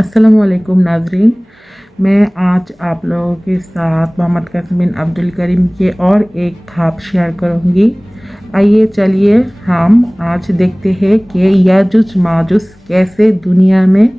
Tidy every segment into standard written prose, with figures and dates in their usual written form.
अस्सलामुअलैकुम नाजरीन, मैं आज आप लोगों के साथ मोहम्मद कासिम बिन अब्दुल करीम के और एक ख्वाब शेयर करूंगी। आइए चलिए हम आज देखते हैं कि याजुज माजुज कैसे दुनिया में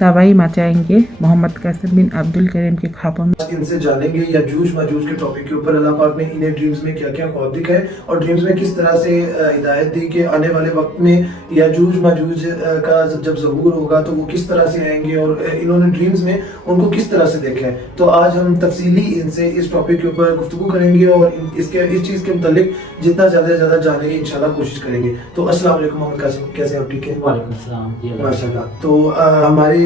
तबाही मचाएंगे। मोहम्मद कासिम बिन अब्दुल करीम के ख्वाबों में इनसे जानेंगे याजूज माजूज के टॉपिक के ऊपर अल्लाह पाक ने इन्हें ड्रीम्स में क्या क्या ख्वाब दिखाए और ड्रीम्स में किस तरह से हिदायत दी कि आने वाले वक्त में याजूज माजूज का जब ज़हूर होगा तो वो किस तरह से आएंगे और इन्होंने ड्रीम्स में उनको किस तरह से देखा है। तो आज हम तफसीली इनसे इस टॉपिक के ऊपर गुफ्तगू करेंगे और इस चीज़ के मुतालिक जितना ज़्यादा से ज़्यादा जाने की इंशाल्लाह कोशिश करेंगे। तो अस्सलाम वालेकुम मोहम्मद कासिम, कैसे आप? ठीक है, वालेकुम सलाम। माशाल्लाह। तो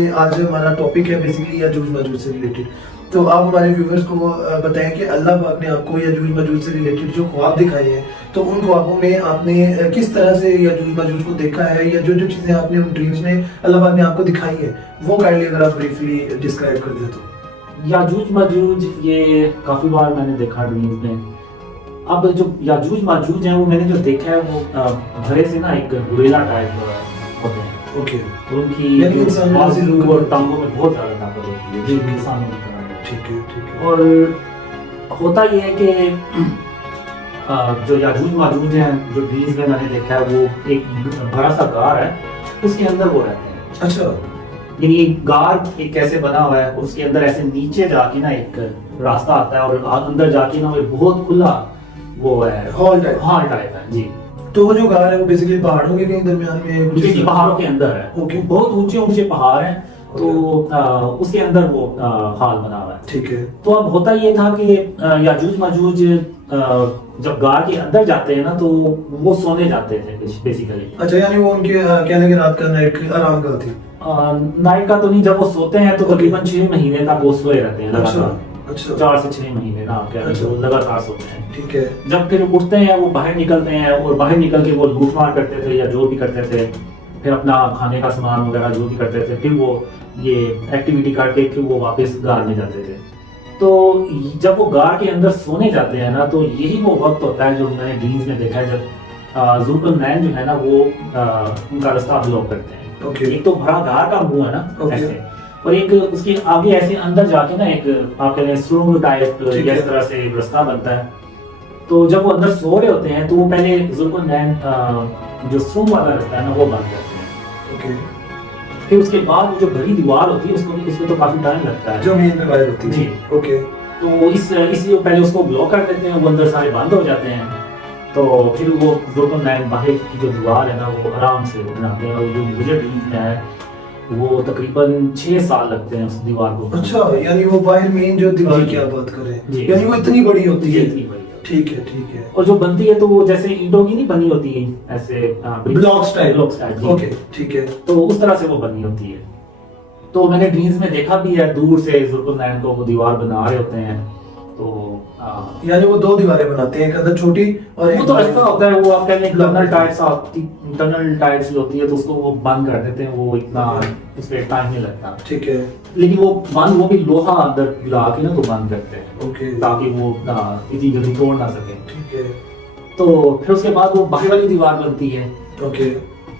आज हमारा टॉपिक है बेसिकली याजूज माजूज से रिलेटेड। तो आप हमारे व्यूवर्स को बताएं कि अल्लाह पाक ने आपको याजूज माजूज से रिलेटेड जो ख्वाब दिखाए हैं तो उन ख्वाबों में आपने किस तरह से याजूज माजूज को देखा है या जो जो चीज़ें आपने उन ड्रीम्स में अल्लाह पाक ने आपको दिखाई है वो काइंडली अगर आप ब्रीफली डिस्क्राइब कर दें तो। याजूज माजूज ये काफ़ी बार मैंने देखा ड्रीम्स में। अब जो याजूज माजूज हैं वो मैंने जो देखा है वो भरे से ना एक गुरेला टाइप होते हैं। ओके, उनकी और टांगों में बहुत ज़्यादा ताकत होती है जो इंसानों की तरह। ठीक है, ठीक है। और होता ये है कि जो याजूज माजूज हैं जो ड्रीम्स में मैंने देखा है वो एक बड़ा सा गार है, उसके अंदर वो रहते हैं। अच्छा, यानी एक गार एक कैसे बना हुआ है, उसके अंदर ऐसे नीचे जाके ना एक रास्ता आता है और अंदर जाके ना वो बहुत खुला वो है, हॉल टाइप है जी। तो वो जो गार है वो बेसिकली पहाड़ों के कहीं दरमियान में जी, पहाड़ों के अंदर है। ओके, बहुत ऊंचे ऊंचे पहाड़ हैं तो उसके अंदर वो हाल बना हुआ है। ठीक है। तो अब होता ये था कि याजूज माजूज जब गार के अंदर जाते हैं ना तो वो सोने जाते थे बेसिकली। अच्छा, यानी वो उनके कहने के रात का नाइट आराम का थी। नाइट का तो नहीं, जब वो सोते हैं तो तकरीबन 6 महीने तक वो सोए रहते हैं लगातार। अच्छा, 4 से 6 महीने ना क्या लगातार सोते हैं। ठीक है। जब फिर उठते हैं वो बाहर निकलते हैं और बाहर निकल के वो लूट मार करते थे या जो भी करते थे, फिर अपना खाने का सामान वगैरह जो भी करते थे, फिर वो ये एक्टिविटी करके फिर वो वापस गार में जाते थे। तो जब वो गार के अंदर सोने जाते हैं ना तो यही वो वक्त होता है जो मैंने ड्रीम्स में देखा है जब जुल्कुनैन जो है ना वो उनका रास्ता ब्लॉक करते हैं। ओके, एक तो बड़ा गार का मुंह है ना ऐसे, और एक उसके आगे ऐसे अंदर जाके ना एक आप कहते हैं सुरंग टाइप इस तरह से रास्ता बनता है। तो जब वो अंदर सो रहे होते हैं तो वो पहले जुल्कुनैन जो सुरंग वाला रास्ता है ना वो बंद करते हैं। ओके, फिर उसके बाद वो जो बड़ी दीवार होती है उसमें तो काफी टाइम लगता है, जो मेन पे वायर होती है जी। ओके, तो इसलिए पहले उसको ब्लॉक कर देते हैं, वो अंदर सारे बंद हो जाते हैं। तो फिर वो जुल्कुनैन बाहर की जो दीवार है ना वो आराम से बनाते हैं और जो मुझे ड्रीम में है वो तकरीबन 6 साल लगते हैं उस दीवार को। अच्छा, यानी वो बाहर मेन जो दीवार की आप बात कर रहे हैं यानी वो इतनी बड़ी होती है। ठीक है, ठीक है। और जो बनती है तो वो जैसे ईंटों की नहीं बनी होती ऐसे ब्लॉक्स टाइप। ओके, ठीक है। तो उस तरह से वो बनी होती है। तो मैंने ड्रीम्स में देखा भी है दूर से जुल्कुनैन को वो दीवार बना रहे होते हैं। तो यानी वो 2 दीवारें बनाते हैं, एक अंदर छोटी और एक वो तो ऐसा होता है, वो आप कहते हैं टनल टाइप्स होती है तो उसको वो बंद कर देते हैं, वो इतना उस पे टाइम नहीं लगता। ठीक है, लेकिन वो भी लोहा अंदर मिला के ना तो बंद करते हैं। ओके, ताकि वो इतनी जल्दी तोड़ ना सके। ठीक है। तो फिर उसके बाद वो बाहर वाली दीवार बनती है। ओके,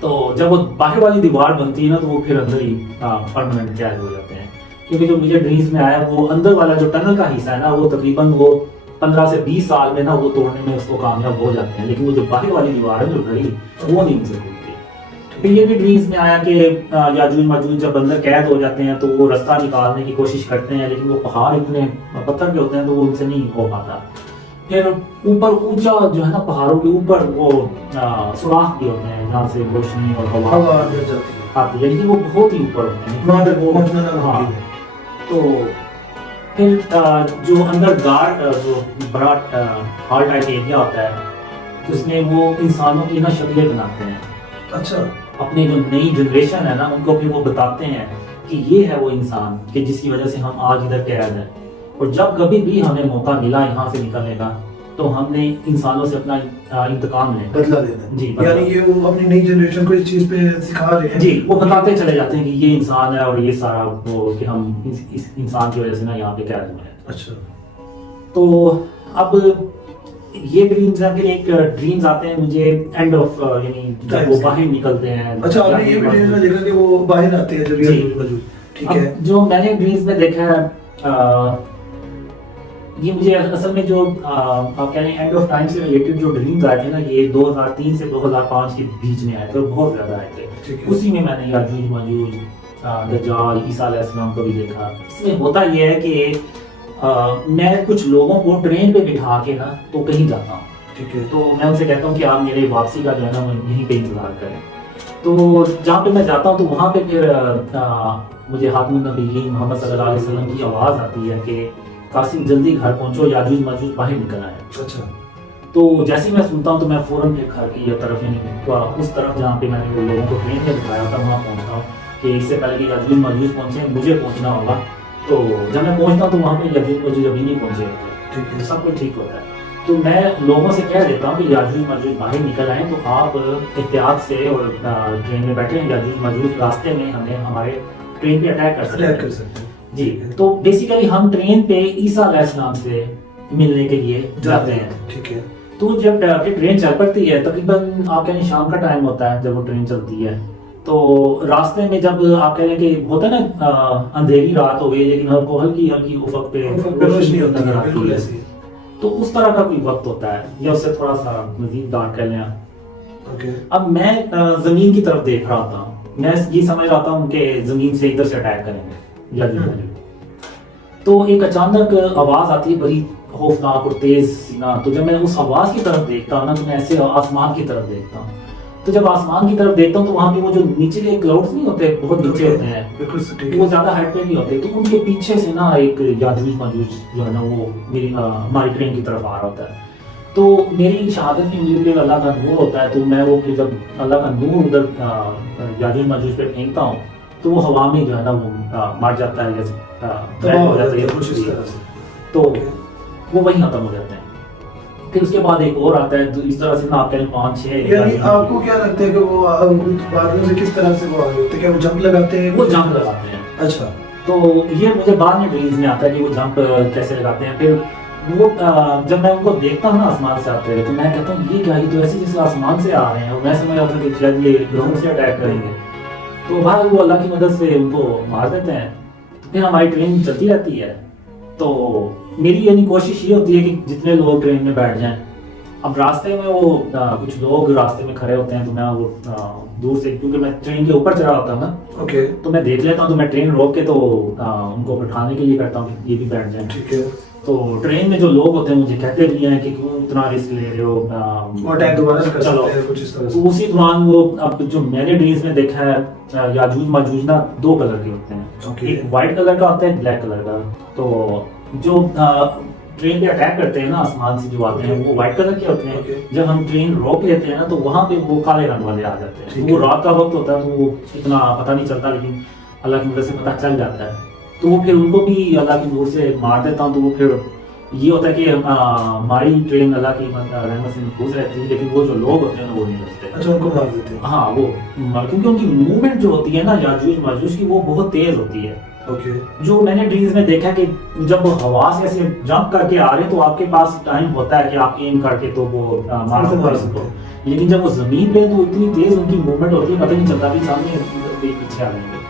तो जब वो बाहर वाली दीवार बनती है ना तो वो फिर अंदर ही परमानेंट कैद हो जाते हैं, क्योंकि जो मुझे ड्रीम्स में आया वो अंदर वाला जो टनल का हिस्सा है ना वो तकरीबन वो 15 से 20 साल में ना वो तोड़ने में उसको कामयाब हो जाते हैं, लेकिन वो जो बाहर वाली दीवार है जो घड़ी वो नहीं उनसे खुलती। फिर ये भी ड्रीम्स में आया कि याजूज माजूज जब अंदर कैद हो जाते हैं तो वो रास्ता निकालने की कोशिश करते हैं, लेकिन वो पहाड़ इतने पत्थर के होते हैं तो वो उनसे नहीं हो पाता। फिर ऊपर ऊंचा जो है ना पहाड़ों के ऊपर वो सुराख भी होते हैं जहाँ से रोशनी और हवा आती है, लेकिन वो बहुत ही ऊपर होते हैं। तो फिर जो अंदर गार जो बड़ा हॉल टाइप एरिया होता है जिसमें वो इंसानों की ना शक्लें बनाते हैं। अच्छा, अपनी जो नई जनरेशन है ना उनको फिर वो बताते हैं कि ये है वो इंसान कि जिसकी वजह से हम आज इधर कैद हैं, और जब कभी भी हमें मौका मिला यहाँ से निकलने का तो हमने इंसानों से अपना इंतकाम लेना, बदला लेना जी। यानी ये वो अपनी नई जनरेशन को इस चीज पे सिखा रहे हैं। जी, वो बताते चले जाते हैं कि ये इंसान है और ये सारा वो कि हम इस इंसान की वजह से ना यहाँ पे कैद हुए हैं। अच्छा, तो अब ये ड्रीम्स है, फिर एक ड्रीम्स आते हैं मुझे एंड ऑफ यानी जब वो बाहर निकलते हैं। अच्छा, आपने ये भी ड्रीम्स में देखा कि वो बाहर आते हैं जब ये मौजूद। ठीक है। अब जो मैंने ड्रीम्स में देखा है, ये मुझे असल में जो आप कह रहे हैं एंड ऑफ टाइम से रिलेटेड जो ड्रीम्स आए थे ना, ये 2003 से 2005 के बीच में आए थे और बहुत ज्यादा आए थे। ठीक है। उसी में मैंने याजूज माजूज, दज्जाल, ईसा अलैहिस्सलाम को भी देखा। इसमें होता ये है कि मैं कुछ लोगों को ट्रेन पे बिठा के ना तो कहीं जाता हूँ, ठीक है। तो मैं उनसे कहता हूँ कि आप मेरे वापसी का जो है ना यहीं पे इंतजार करें। तो जहाँ पे मैं जाता हूँ तो वहाँ पे फिर मुझे हातिमुन नबिय्यीन मोहम्मद सल्लल्लाहु अलैहि वसल्लम की आवाज़ आती है कि कासिम जल्दी घर पहुँचो, याजूज माजूज बाहर निकल आए। अच्छा। तो जैसे ही मैं सुनता हूँ तो मैं फौरन फिर घर की तरफ उस तरफ जहाँ पे मैंने वो लोगों को ट्रेन में बिठाया था वहाँ पहुँचता हूँ कि इससे पहले कि याजूज माजूज पहुँचे मुझे पहुँचना होगा। तो जब मैं पहुँचता हूँ तो वहाँ पे याजूज माजूज अभी नहीं पहुँचे होते। ठीक है। सब कुछ ठीक होता है। तो मैं लोगों से कह देता हूँ कि याजूज माजूज बाहर निकल आए, तो आप एहतियात से और ट्रेन में बैठे हैं, याजूज माजूज रास्ते में हमें हमारे ट्रेन पे अटैक कर सकते अटैक कर हैं। सकते हैं। जी, तो बेसिकली हम ट्रेन पे ईसा अलैहिस्सलाम से मिलने के लिए जाते हैं। ठीक है। तो जब ट्रेन चल पड़ती है, तकरीबन आप कह रहे हैं शाम का टाइम होता है जब वो ट्रेन चलती है, तो रास्ते में जब आप कह रहे हैं कि होता है ना अंधेरी रात हो गई लेकिन हमको हल्की हल्की उफक पे रोशनी होती नजर है, आती बिल्कुल है, ऐसी। तो उस तरह का कोई वक्त होता है या उससे थोड़ा सा मजीद डार्क कह लें आप। ओके। अब मैं जमीन की तरफ देख रहा था, मैं ये समझ रहा था कि जमीन से इधर से अटैक करेंगे या तो एक अचानक आवाज आती है बड़ी खौफनाक और तेज सीना। तो जब मैं उस आवाज की तरफ देखता हूँ ना तो मैं ऐसे आसमान की तरफ देखता हूँ। तो जब आसमान की तरफ देखता हूँ तो वहाँ पे वो जो नीचे के क्लाउड्स नहीं होते, बहुत नीचे होते हैं, बिल्कुल ठीक वो है। ज्यादा हाइट पे नहीं होते, तो उनके पीछे से ना एक याजूज माजूज जो है ना वो मेरी हमारी ट्रेन की तरफ आ रहा होता है। तो मेरी शहादत की उंगली पे अल्लाह का नूर होता है, तो मैं वो फिर जब अल्लाह का नूर उधर याजूज माजूज पे फेंकता हूँ तो वो हवा में जो है ना वो मार जाता है, जैसे तबाह हो जाता है कुछ इस तरह से। तो वो वहीं खत्म हो जाते हैं। फिर उसके बाद एक और आता है, तो इस तरह से ना आप कहें 5-6 यानी आपको क्या लगता है कि वो बादलों से किस तरह से वो आगे होते हैं? क्या वो जंप लगाते हैं? वो जंप लगाते हैं। अच्छा। तो ये मुझे बाद में ड्रीम्स में आता है कि वो जंप कैसे लगाते हैं। फिर वो जब मैं उनको देखता हूँ ना आसमान से आते हुए, तो मैं कहता हूँ ये क्या, ये तो ऐसे जैसे आसमान से आ रहे हैं, और मैं समझ आता हूँ कि शायद ये ग्राउंड से अटैक करेंगे। तो भाई वो अल्लाह की मदद से उनको मार देते हैं। तो फिर हमारी ट्रेन चलती रहती है। तो मेरी यानी कोशिश ये होती है कि जितने लोग ट्रेन में बैठ जाएं। अब रास्ते में वो कुछ लोग रास्ते में खड़े होते हैं, तो मैं वो दूर से, क्योंकि मैं ट्रेन के ऊपर चढ़ा होता हूँ ना, ओके। तो मैं देख लेता हूँ, तो मैं ट्रेन रोक के तो उनको बैठाने के लिए करता हूँ कि ये भी बैठ जाएं। ठीक है। तो ट्रेन में जो लोग होते हैं मुझे कहते भी हैं कि क्यों इतना रिस्क ले रहे हो, वो अटैक दोबारा से कर चलो। सकते हैं कुछ इस तरह तो से। उसी दौरान वो, अब जो मैंने ड्रीम्स में देखा है, याजूज माजूज ना 2 कलर के होते हैं। ओके। एक व्हाइट कलर का होता है, ब्लैक कलर का। तो जो ट्रेन पे अटैक करते हैं ना आसमान से जो आते हैं, वो व्हाइट कलर के होते हैं। ओके। जब हम ट्रेन रोक लेते हैं ना तो वहाँ पे वो काले रंग वाले आ जाते हैं। ठीक तो वो है। रात का वक्त होता है, तो वो इतना पता नहीं चलता, लेकिन अल्लाह की मदद से पता चल जाता है। तो वो फिर उनको भी अल्लाह की नूर से मार देता हूँ। तो वो फिर ये होता है कि हमारी ट्रेन अल्लाह की रहमत से महफूज रहती है, लेकिन वो जो लोग होते हैं ना वो नहीं बचते। अच्छा, उनको मार देते हैं। हाँ, वो क्योंकि उनकी मूवमेंट जो होती है ना याजूज माजूज की, वो बहुत तेज होती है। ओके। जो मैंने ड्रीम्स में देखा कि जब वो हवा से ऐसे जंप करके आ रहे हैं तो आपके पास टाइम होता है कि आप एम करके तो वो मार सकते हो, लेकिन जब वो जमीन पे तो इतनी तेज उनकी मूवमेंट होती है, पता नहीं चलता भी सामने पीछे आ रहे हैं।